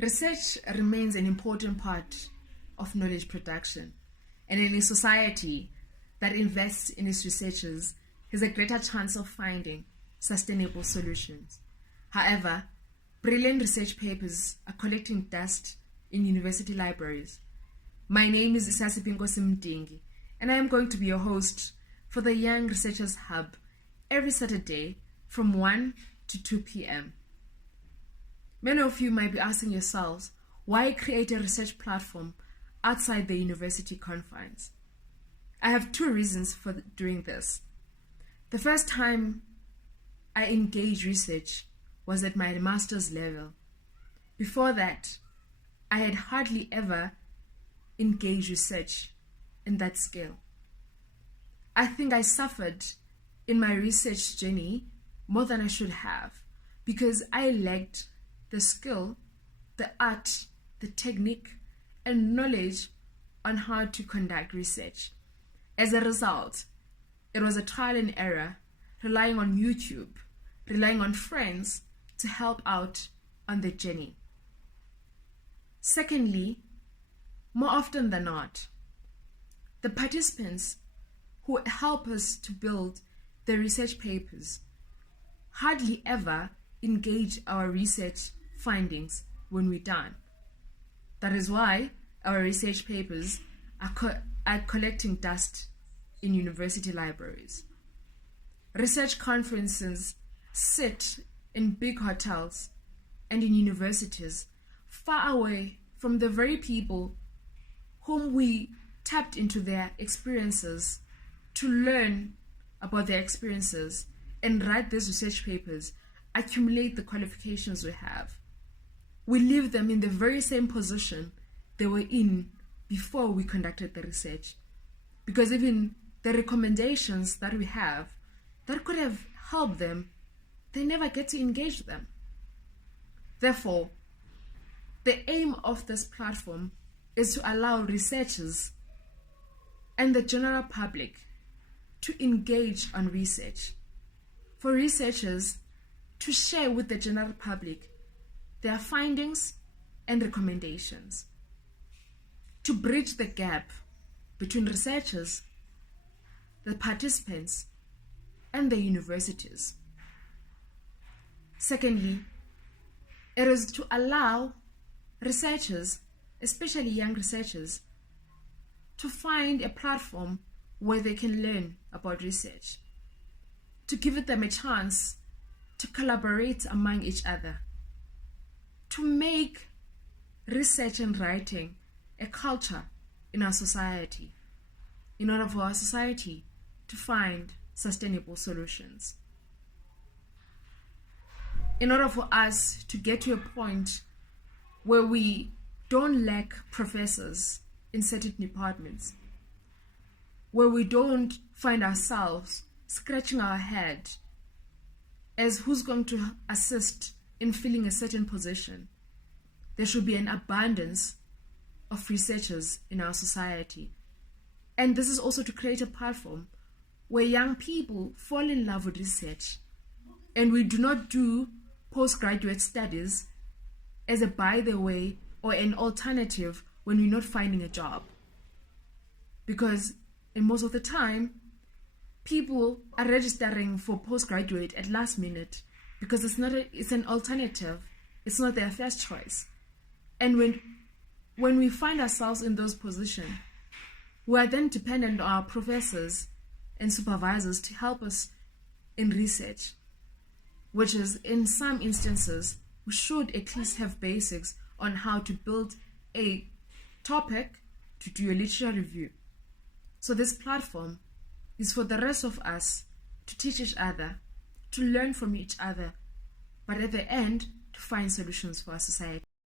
Research remains an important part of knowledge production, and in a society that invests in its researchers has a greater chance of finding sustainable solutions. However, brilliant research papers are collecting dust in university libraries. My name is Isasipinko Simdingi, and I am going to be your host for the Young Researchers Hub every Saturday from 1 to 2 p.m. Many of you might be asking yourselves, why create a research platform outside the university confines? I have two reasons for doing this. The first time I engaged research was at my master's level. Before that, I had hardly ever engaged research in that scale. I think I suffered in my research journey more than I should have because I lacked the skill, the art, the technique, and knowledge on how to conduct research. As a result, it was a trial and error, relying on YouTube, relying on friends to help out on the journey. Secondly, more often than not, the participants who help us to build the research papers hardly ever engage our research findings when we're done. That is why our research papers are collecting dust in university libraries. Research conferences sit in big hotels and in universities far away from the very people whom we tapped into their experiences to learn about their experiences and write these research papers, accumulate the qualifications we have. We leave them in the very same position they were in before we conducted the research. Because even the recommendations that we have that could have helped them, they never get to engage them. Therefore, the aim of this platform is to allow researchers and the general public to engage on research. For researchers to share with the general public their findings and recommendations. To bridge the gap between researchers, the participants, and the universities. Secondly, it is to allow researchers, especially young researchers, to find a platform where they can learn about research, to give them a chance to collaborate among each other, to make research and writing a culture in our society, in order for our society to find sustainable solutions. In order for us to get to a point where we don't lack professors in certain departments, where we don't find ourselves scratching our head as who's going to assist in filling a certain position, there should be an abundance of researchers in our society. And this is also to create a platform where young people fall in love with research, and we do not do postgraduate studies as a by the way or an alternative when we're not finding a job. Because in most of the time, people are registering for postgraduate at last minute because it's an alternative. It's not their first choice. And when we find ourselves in those positions, we are then dependent on our professors and supervisors to help us in research, which is, in some instances, we should at least have basics on how to build a topic to do a literature review. So this platform is for the rest of us to teach each other, to learn from each other, but at the end, to find solutions for our society.